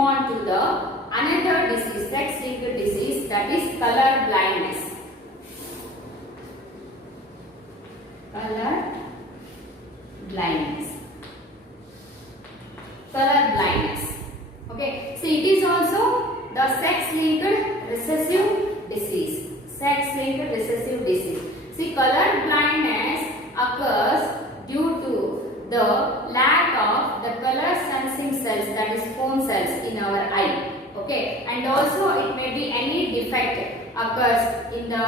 on to the another disease, sex-linked disease, that is color blindness. Color blindness. Color blindness. Okay. So it is also the sex-linked recessive disease. Sex-linked recessive disease. See, color blindness occurs due to the lack of the color sensing cells, that is cone cells in our eye. Okay, and also it may be any defect occurs in the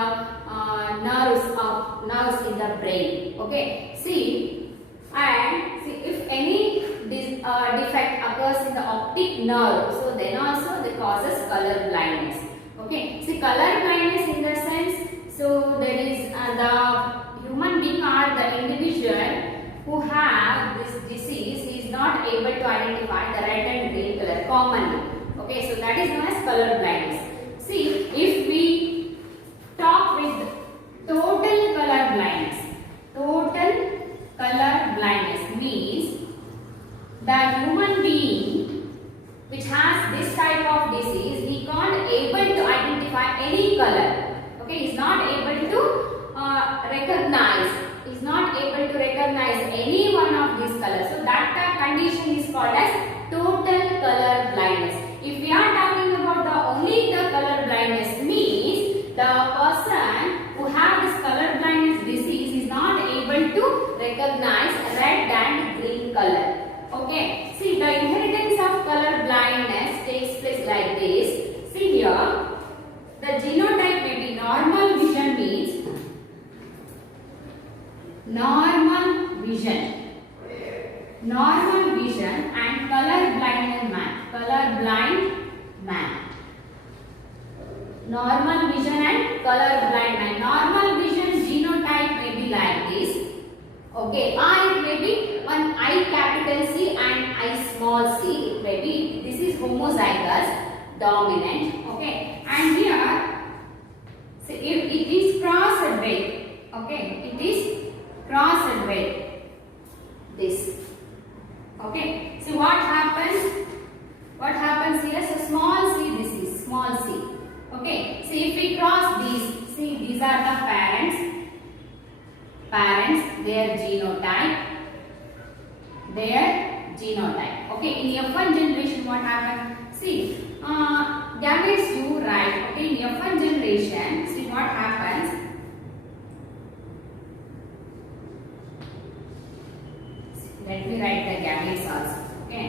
nerves in the brain. Okay, see, and see if any defect occurs in the optic nerve, so then also it causes color blindness. Okay, see, color blindness in the sense, so there is the human being or the individual who have this disease is not able to identify the red and green color commonly. Okay, so that is known as color blindness. See, if we talk with total color blindness, total color blindness means the human being which has this type of disease, he can't able to identify any color. Okay, he is not able to recognize. He is not able to recognize any one of these colors. So that condition is called as total color blindness. If we are talking about only the color blindness means the person who has this color blindness disease is not able to recognize red and green color. Okay, see, the inheritance of color blindness takes place like this. See here, the genotype may be normal vision means normal vision and color blind man. Normal vision and color blind man. Normal vision genotype may be like this. Okay, or it may be one I capital C and I small c. It may be, this is homozygous dominant. Okay, and here, see, if it is crossed weight. Okay, it is crossed weight. This. Okay, see what happens? What happens here? So small c, this is small c. Okay, see if we cross these, see these are the parents, their genotype. Okay, in F1 generation what happened? See, gametes you write. Okay, in F1 generation, see what happens? Let me write the gametes also. Okay,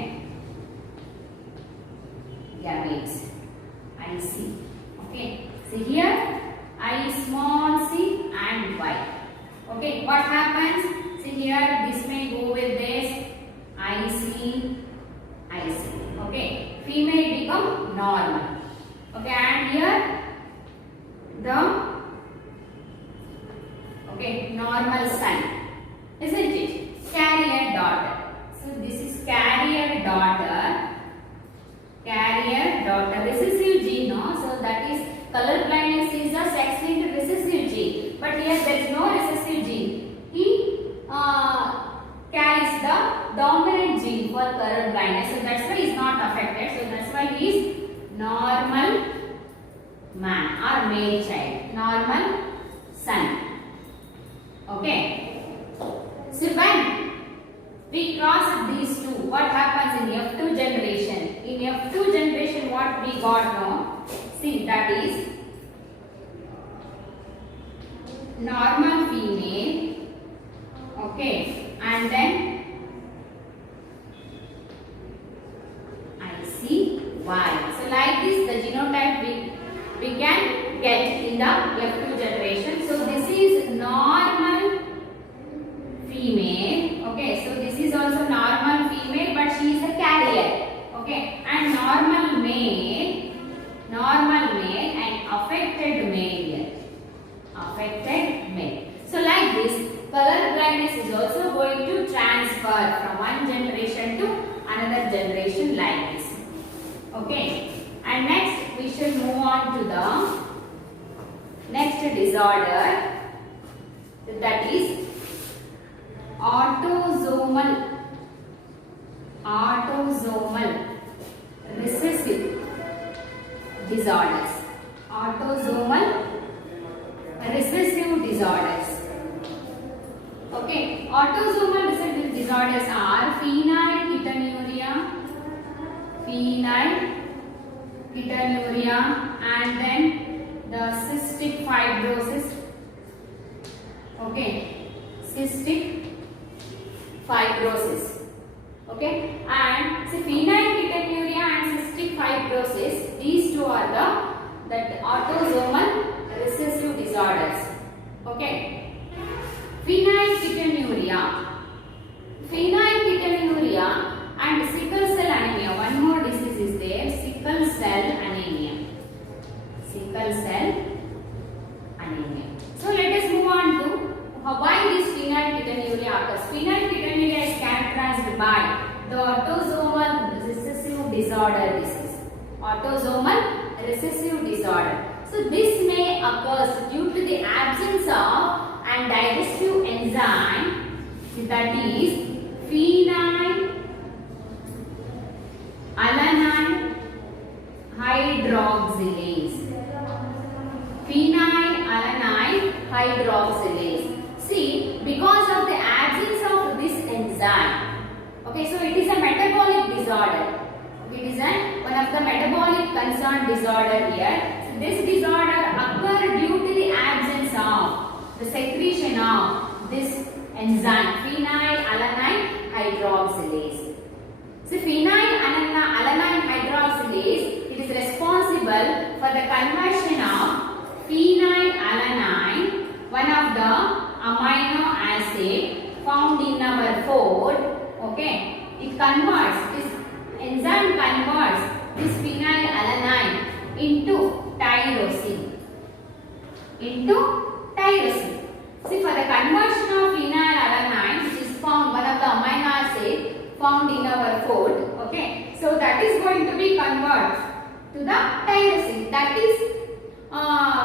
gametes. I see. Okay, see here I small c and y. Okay, what happens? See here, this may go with this I see. Okay, female become normal. Okay, and here the normal son, isn't it? Carrier daughter. So this is carrier daughter. Recessive gene, no? So that is color blindness is a sex-linked recessive gene. But here there is no recessive gene. He carries the dominant gene for color blindness. So that's why he is not affected. So that's why he is normal man or male child. Normal son. Okay. So when we cross these two, what happens in F2 generation? In F2 generation, what we got now? See, that is normal female. Okay, and then I see Y. So like this, the genotype we can get in the F2 generation. So this is normal female. Okay, so this is also normal female, but she is a carrier. Okay, and normal male and affected male. So like this, color blindness is also going to transfer from one generation to another generation like this. Okay, and next we should move on to the next disorder, that is autosomal recessive disorders. Autosomal recessive disorders. Okay, autosomal recessive disorders are phenylketonuria, and then the cystic fibrosis. Okay, cystic fibrosis. Okay, and see, phenylketonuria and cystic fibrosis, these two are the autosomal recessive disorders. Okay, phenylketonuria and sickle cell anemia. One more disease is there, sickle cell anemia. So let us move on to why this phenylketonuria occurs. Phenylketonuria is characterized by the autosomal recessive disorder disease. Autosomal recessive disorder. So this may occur due to the absence of an digestive enzyme, that is phenylalanine hydroxylase. Phenylalanine hydroxylase. See, because of the absence of this enzyme, okay, so it is a metabolic disorder. It is one of the metabolic concern disorder here. So this disorder occurs due to the absence of the secretion of this enzyme, phenylalanine hydroxylase. So phenylalanine hydroxylase, it is responsible for the conversion of phenylalanine, one of the amino acid found in our food. Okay, it converts, this enzyme converts this phenylalanine into tyrosine. See, for the conversion of phenylalanine, which is found, one of the amino acid found in our food, okay, so that is going to be converted to the tyrosine, that is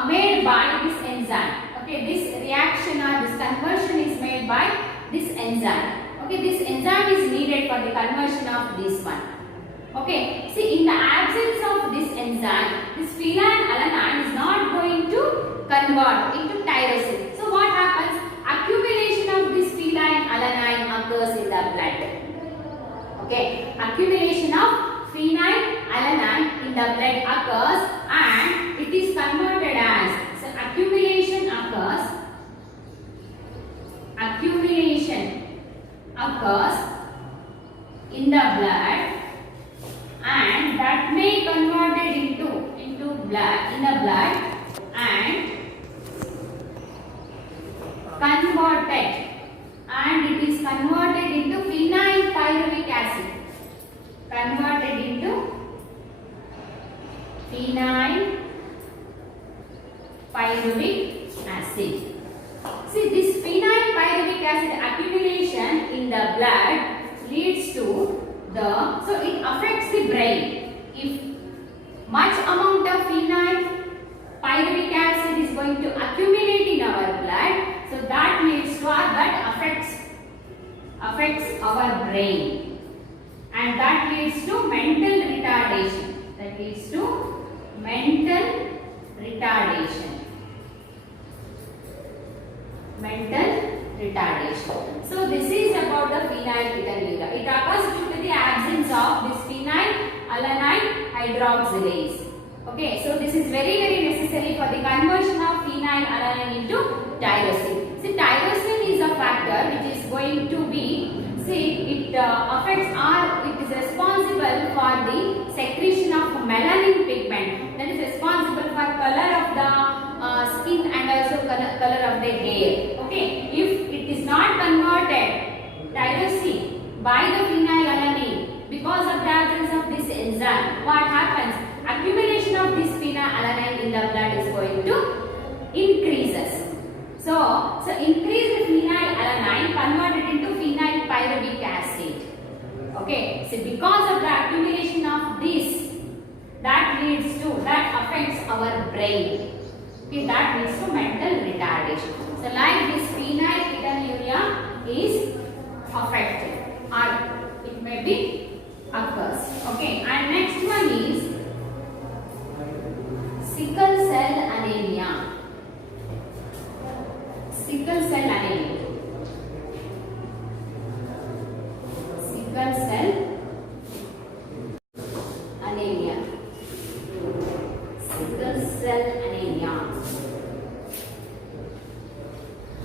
made by this enzyme. Okay, this reaction or this conversion is made by this enzyme. Okay, this enzyme is needed for the conversion of this one. Okay, see, in the absence of this enzyme, this phenylalanine is not going to convert into tyrosine. So what happens? Accumulation of this phenylalanine occurs in the blood. Okay, accumulation of phenylalanine in the blood occurs and it is converted as, so accumulation occurs in the blood, and that may converted into blood, in the blood, and it is converted into phenylpyruvic acid. See, this phenylpyruvic acid accumulation in the blood leads to so it affects the brain. If much amount of phenylpyruvic acid is going to accumulate in our blood, so that leads to that affects our brain, and that leads to mental retardation. So this is about the phenylketonuria. It occurs due to the absence of this phenylalanine hydroxylase. Okay, so this is very necessary for the conversion of phenylalanine into tyrosine. See, tyrosine is a factor which is going to be, it affects or it is responsible for the secretion of melanin pigment, that is responsible for color of the skin and also color of the hair. Okay, if it is not converted tyrosine by the phenylalanine because of the absence of this enzyme, what happens? Accumulation of this phenylalanine in the blood is going to increases. So increased phenylalanine converted into phenylpyruvic acid. Okay, so because of the accumulation of this, that affects our brain. Okay, that leads to mental retardation. So like this phenylketonuria is affected or it may be occurs. Okay, and next one is cell anemia.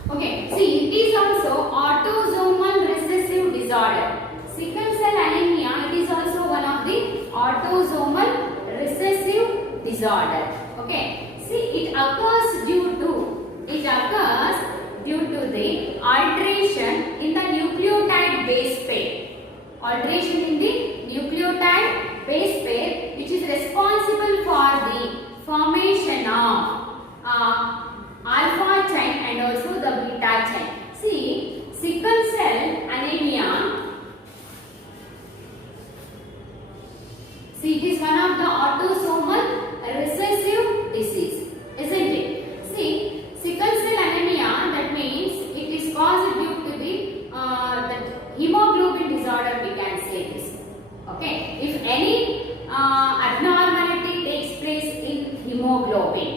Okay, see, it is also autosomal recessive disorder. Sickle cell anemia, it is also one of the autosomal recessive disorder. Okay, see, it occurs due to the alteration in the nucleotide base pair. Alteration in the nucleotide base pair, which is responsible for the formation of alpha chain and also the beta chain. See, sickle cell anemia, see, it is one of the autosomal recessive disease, isn't it? See, sickle cell anemia, that means it is caused due to the hemoglobin disorder, we can say this. Okay, if any abnormality takes place in hemoglobin.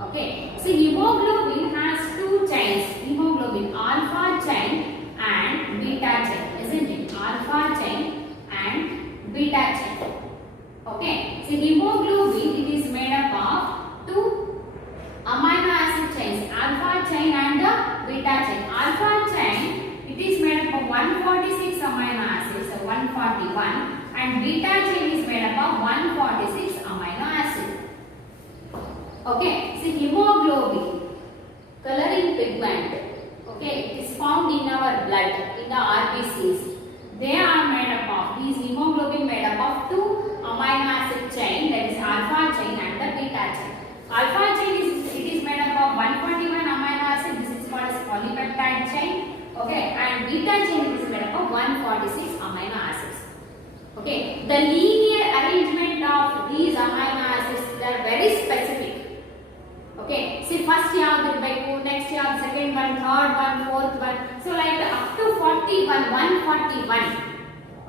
Okay, so hemoglobin has two chains, hemoglobin alpha chain and beta chain, isn't it? Alpha chain and beta chain. Okay, so hemoglobin, it is made up of two amino acid chains, alpha chain and the beta chain. Alpha chain, it is made up of 146 amino acids, so 141, and beta chain is made up of 146 amino acids. Okay, see, hemoglobin, coloring pigment, okay, it is found in our blood, in the RBCs. They are made up of, these hemoglobin made up of two amino acid chain, that is alpha chain and the beta chain. Alpha chain is made up of 141 amino acid, this is called as polypeptide chain. Okay, and beta chain is made up of 146 amino acids. Okay, the linear arrangement of these amino acids, they are very specific. Okay, see, first yav irbeku, next yav, second one, third one, fourth one. So like up to 41, 141.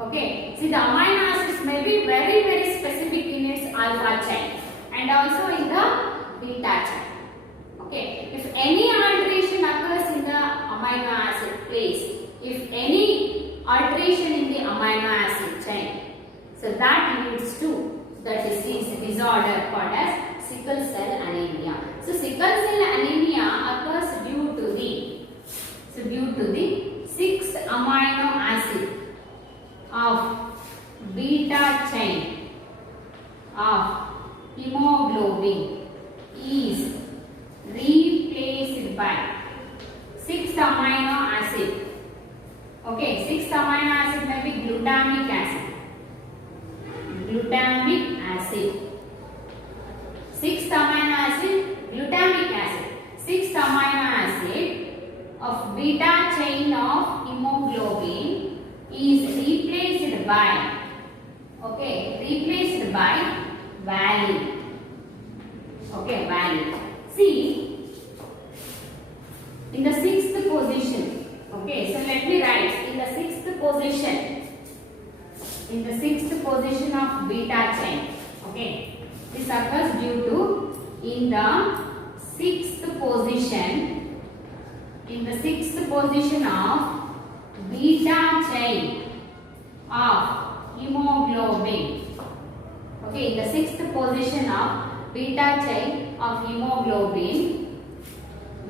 Okay, see, the amino acids may be very, very specific in its alpha chain and also in the beta chain. Okay, if any alteration occurs in the amino acid place, if any alteration in the amino acid chain, so that leads to the disease disorder called as sickle cell anemia. So sickle cell anemia occurs due to the 6th amino acid of beta chain of hemoglobin is replaced by 6th amino acid. Okay, 6th amino acid may be glutamic acid. Glutamic acid. 6th amino acid, glutamic acid. 6th amino acid of beta chain of hemoglobin is replaced by, okay, replaced by valine. Okay, valine. See, in the 6th position, okay, so let me write in the 6th position, in the 6th position of beta chain. Okay, this occurs due to in the 6th position, in the 6th position of beta chain of hemoglobin. Okay, in the 6th position of beta chain of hemoglobin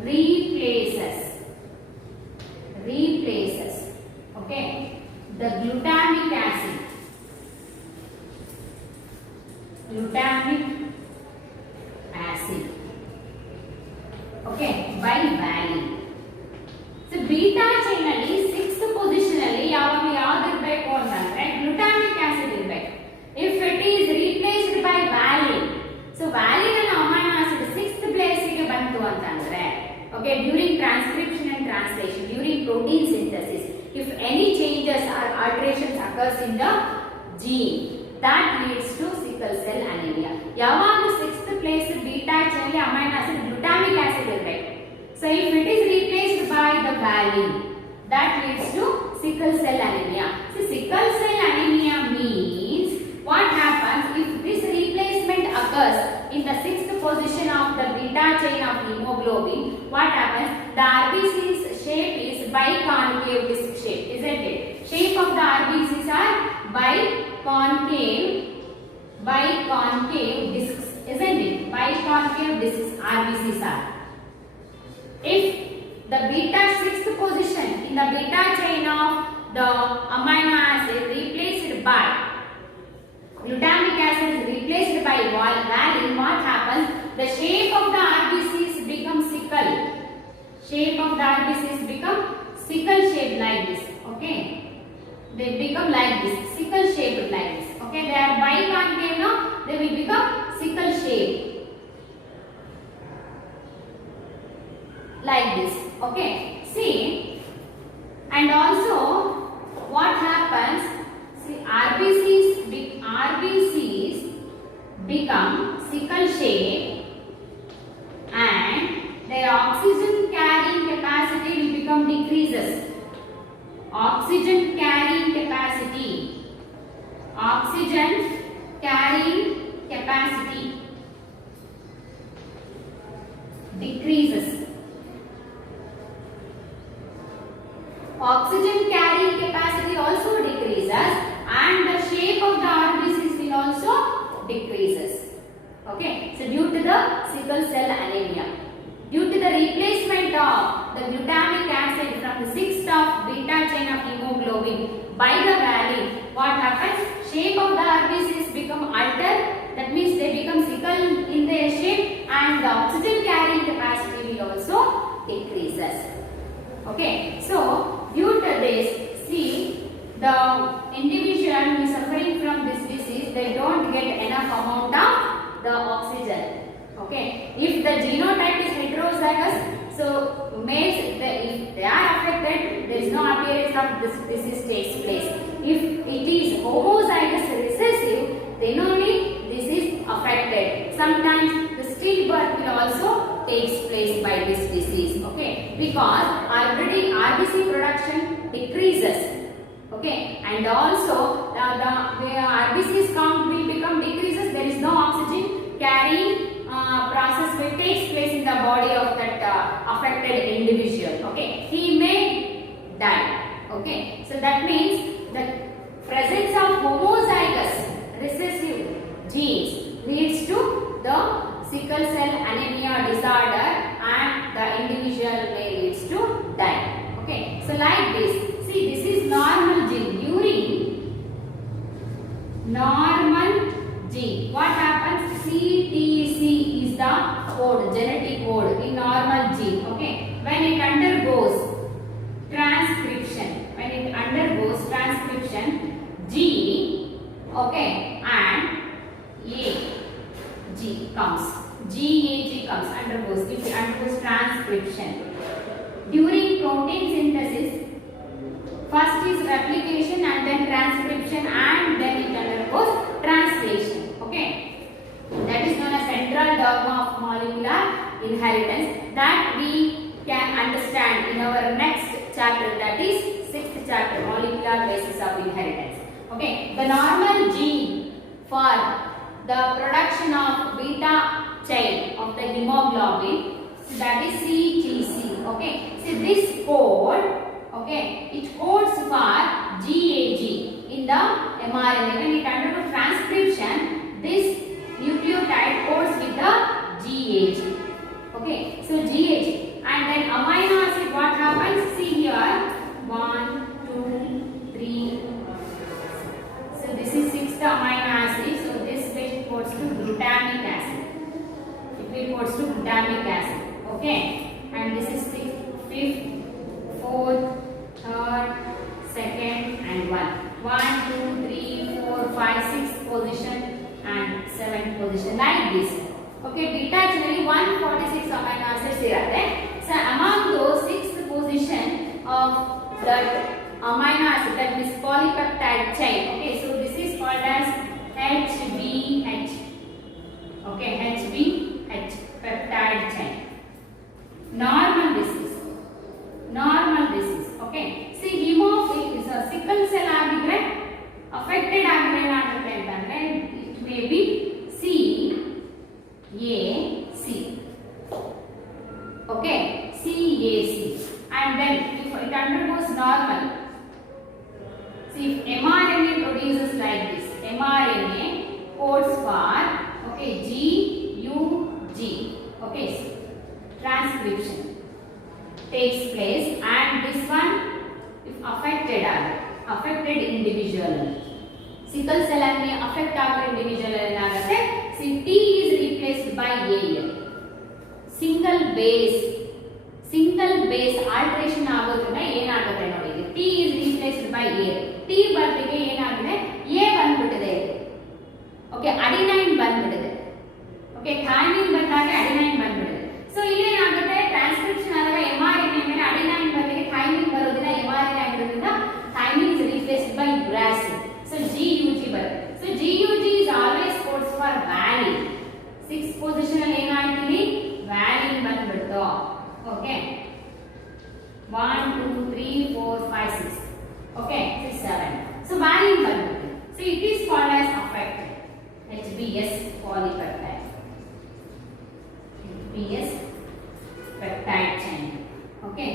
replaces, okay, the glutamic acid, okay, by valine. So beta chain alli 6th position alli yavaga yaadu irbeku antandre glutamic acid irbeku. If it is replaced by valine, so valine and amino acid 6th place ge bantu antandre, okay, during transcription and translation, during protein synthesis, if any changes or alterations occurs in the gene, that leads to sickle cell anemia. Yavaga 6th place beta chain amino acid glutamic acid irbeku. So if it is replaced by the valine, that leads to sickle cell anemia. So sickle cell anemia means what happens if this replacement occurs in the 6th position of the beta chain of hemoglobin. What happens? The RBC's shape is biconcave disc shape, isn't it? Shape of the RBCs are biconcave discs, isn't it? Biconcave quantity of RBCs are. If the beta 6th position in the beta chain of the amino acid replaced by glutamic acid is replaced by valine, what happens? The shape of the RBCs become sickle. Shape of the RBCs become sickle shaped like this. Okay, they become like this, sickle shaped like this. Okay, they are biconcave now, they will become sickle shaped like this. Okay, see, and also what happens? See, RBCs become sickle shaped and their oxygen carrying capacity will become decreases. Oxygen carrying capacity decreases. Oxygen carrying capacity also decreases and the shape of the RBCs will also decreases. Okay, so due to the sickle cell anemia, due to the replacement of the glutamic acid from the 6th of beta chain of hemoglobin by the valine, what happens? Shape of the RBCs become altered. That means they become sickle in their shape and the oxygen carrying capacity will also decreases. Okay, so due to this, see, the individual who is suffering from this disease, they don't get enough amount of the oxygen. Okay, if the genotype is heterozygous, so males, if they are affected, there is no appearance of this disease takes place. If it is homozygous recessive, then only this is affected. Sometimes the stillbirth will also takes place by this disease. Okay, because already RBC production decreases. Okay, and also the RBCs count will become decreases. There is no oxygen carrying process will takes place in the body of that affected individual. Okay, he may die. Okay, so that means the presence of homozygous recessive genes leads to the sickle cell anemia disorder and the individual may leads to die. Okay, so like this, see, this is normal gene. During normal gene, what happens? CTC is the code, genetic code in normal gene. Okay, when it undergoes transcription, G, okay, and AG comes. GAG comes, undergoes, if it undergoes transcription. During protein synthesis, first is replication and then transcription and then it undergoes translation. Okay, that is known as central dogma of molecular inheritance that we can understand in our next chapter, that is 6th chapter, molecular basis of inheritance. Okay, the normal gene for the production of beta chain of the hemoglobin, that is CTC. Okay, so this code, okay, it codes for GAG in the mRNA. When it undergoes transcription, this nucleotide codes with the GAG. Okay, so GAG, and then amino acid, what happens? See here, 1, 2, 3. So this is 6th amino acid. So this bit codes to glutamic acid. It will codes to glutamic acid. Okay, and this is 6th, 5th, 4th, 3rd, 2nd, and 1. 1, 2, 3, 4, 5, 6th position and 7th position like this. Okay, beta generally 146 amino acids irate. So among those 6th position of that amino acid, that means polypeptide chain. Okay, so this is called as HBH. Okay, HBH peptide chain. Normal disease. Okay, see, hemophilic is a sickle cell agre affected agre antandre it may be CAC. Okay, CAC, and then if it undergoes normal, see, if mRNA produces like this, mRNA codes for, okay, GUG. Okay, so transcription takes place, and this one if affected individual, sickle cell anemia affect ಆಗೋ individual ಏನಾಗುತ್ತೆ, see T is replaced by A, single base alteration ಆಗೋದ್ರಿಂದ ಏನಾಗುತ್ತೆ ನೋಡಿ, T is replaced by A, T ಬದಲಿಗೆ ಏನಾಗಿದೆ A ಬಂದ್ಬಿಟ್ಟಿದೆ. Okay, adenine ಬಂದ್ಬಿಟ್ಟಿದೆ. Okay, thymine ಬಂದಾಗ ಅಡಿನೈನ್ ಬಂದ್ಬಿಟ್ಟಿದೆ. ಸೊ ಇಲ್ಲೇನಾಗುತ್ತೆ, ಟ್ರಾನ್ಸ್ಕ್ರಿಪ್ಷನ್ ಆದಾಗ mRNA ಮೇಲೆ ಅಡಿನೈನ್ ಬದಲಿಗೆ ಥೈಮಿನ್ ಬರೋದಿಲ್ಲ, mRNA ಆಗಿರೋದ್ರಿಂದ thymine is replaced by uracil. So GUG ಬರುತ್ತೆ. So GUG is always codes for valine. 6th position ಅಲ್ಲಿ ಏನಾಯ್ತು ಇಲ್ಲಿ valine ಬಂದ್ಬಿಡ್ತು. ಓಕೆ, 1 2 3 4 5 6. ಓಕೆ, 6 7. So valine ಬಂದ್ಬಿಡ್ತು. So it is called as affected HBS polypeptide. HBS peptide chain. Okay.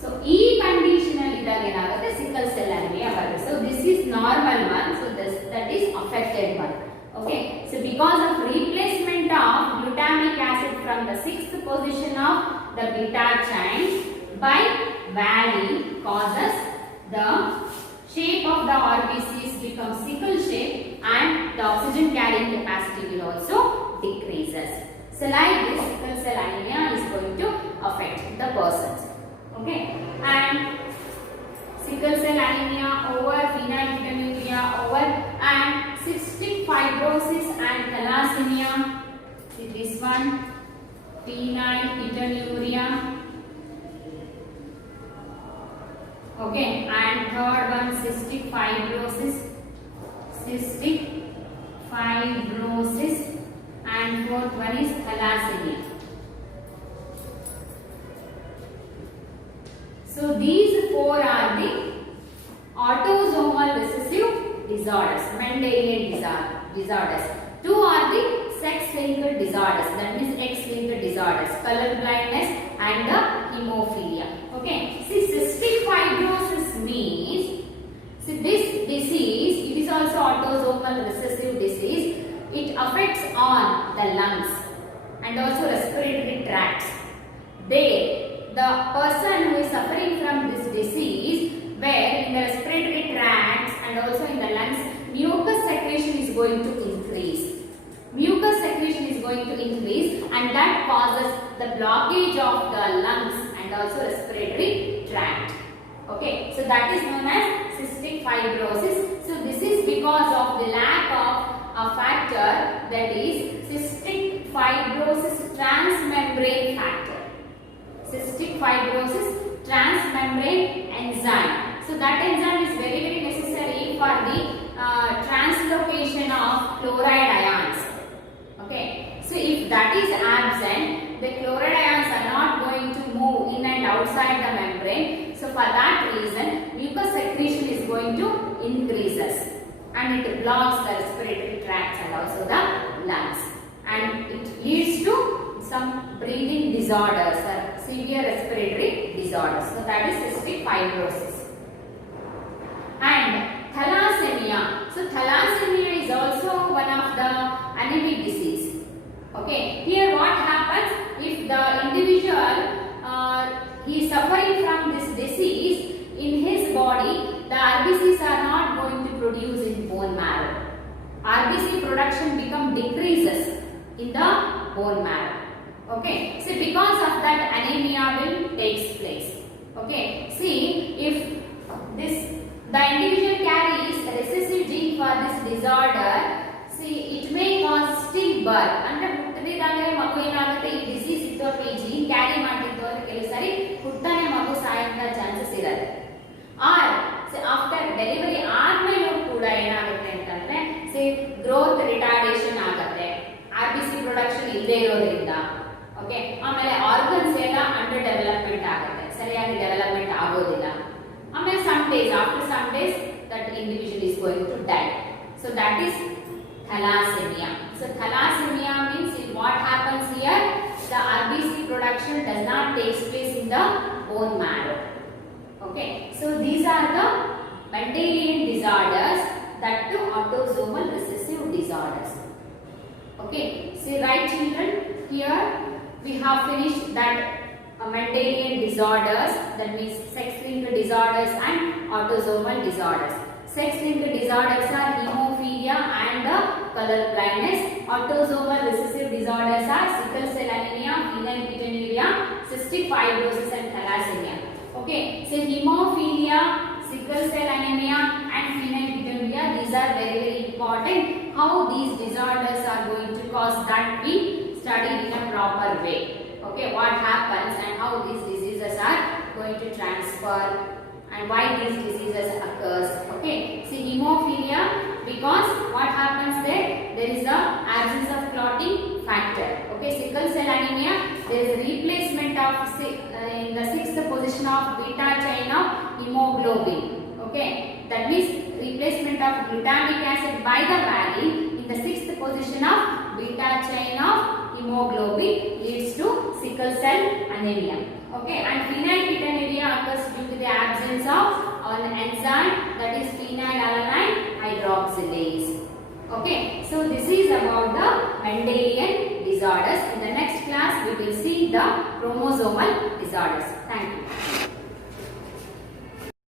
So ಈ condition ಅಲ್ಲಿ ಇದ್ದಾಗ ಏನಾಗುತ್ತೆ, ಸಿಕಲ್ ಸೆಲ್ ಅನಿಮಿಯಾ ಬರುತ್ತೆ. So this is normal one, so that is affected one. Okay, so because of replacement of glutamic acid from the 6th position of the beta chain by valine causes the shape of the RBCs become sickle shape, and the oxygen carrying capacity will also decreases. So like this, sickle cell anemia is going to affect the persons. Okay, and sickle cell anemia over, phenylketonuria over, and cystic fibrosis and thalassemia. See this one, phenylketonuria. Okay, and third one cystic fibrosis, and fourth one is thalassemia. So these four are the autosomal recessive disorders, Mendelian disorders. Two are the sex-linked disorders, that means X-linked disorders, color blindness and the hemophilia. Okay, see cystic fibrosis means, see this disease, it is also autosomal recessive disease. It affects on the lungs and also respiratory tracts. The person who is suffering from this disease, where in the respiratory tracts and also in the lungs, mucus secretion is going to increase. And that causes the blockage of the lungs and also respiratory tract. Okay, so that is known as cystic fibrosis. So this is because of the lack of a factor, that is cystic fibrosis transmembrane factor. Cystic fibrosis transmembrane enzyme. So that enzyme is very necessary for the translocation of chloride ions. Okay, so if that is absent, the chloride ions are not going to move in and outside the membrane. So for that reason, mucus secretion is going to increases, and it blocks the respiratory tracts and also the lungs, and it leads to some breathing disorders or severe respiratory disorders. So that is cystic fibrosis. And thalassemia. So thalassemia is also one of the anemic disease. Okay, here what happens, if the individual he is suffering from this disease, in his body the RBCs are not going to produce in bone marrow. RBC production decreases in the bone marrow. Okay, so because of that, anemia will takes place. Okay, see, if the individual carries a recessive gene for this disorder, see, it may cause stillbirth. ಅಂದ್ರೆ ಹುಟ್ಟಿದಾಗಲೇ ಮಗು ಏನಾಗುತ್ತೆ, ಈ disease ಇತ್ತು ಅಥವಾ ಈ gene carry ಮಾಡ್ತಿತ್ತು ಅಂದ್ರೆ ಕೆಲವು ಸಾರಿ ಹುಟ್ಟಾನೆ ಮಗು ಸಾಯಂತ ಚಾನ್ಸಸ್ ಇರುತ್ತೆ. ಆರ್ ಆಫ್ಟರ್ ಡೆಲಿವರಿ ಆದ್ಮೇಲೂ ಕೂಡ ಏನಾಗುತ್ತೆ ಅಂತಂದ್ರೆ ಗ್ರೋತ್ ರಿಟಾರ್ಡೇಷನ್ ಆಗುತ್ತೆ, RBC ಪ್ರೊಡಕ್ಷನ್ ಇಲ್ಲದೆ ಇರೋದ್ರಿಂದ. ಓಕೆ, ಆಮೇಲೆ ಆರ್ಗನ್ಸ್ ಎಲ್ಲ ಅಂಡರ್ ಡೆವಲಪ್ಮೆಂಟ್ ಆಗುತ್ತೆ, ಸರಿಯಾಗಿ ಡೆವಲಪ್ಮೆಂಟ್ ಆಗೋದಿಲ್ಲ. ಆಮೇಲೆ after some days that individual is going to die. So that is thalassemia. So thalassemia means what happens here, the RBC production does not take place in the bone marrow. Okay, so these are the Mendelian disorders, that too autosomal recessive disorders. Okay, see, right children, here we have finished that Mendelian disorders, that means sex-linked disorders and autosomal disorders. Sex-linked disorders are hemophilia and color blindness. Autosomal recessive disorders are sickle cell anemia, phenylketonuria, cystic fibrosis and thalassemia. Okay, so hemophilia, sickle cell anemia and phenylketonuria, these are very important. How these disorders are going to cause, that we studied in a proper way. Okay, what happens and how these diseases are going to transfer and why these diseases occurs. Okay, see, hemophilia, because what happens there is the absence of clotting factor. Okay, sickle cell anemia, there is a replacement of in the sixth position of beta chain of hemoglobin. Okay, that means replacement of glutamic acid by the valine in the sixth position of beta chain of hemoglobin leads to sickle cell anemia. Okay, and phenylketonuria occurs due to the absence of an enzyme, that is phenylalanine hydroxylase. Okay, so this is about the Mendelian disorders. In the next class, we will see the chromosomal disorders. Thank you.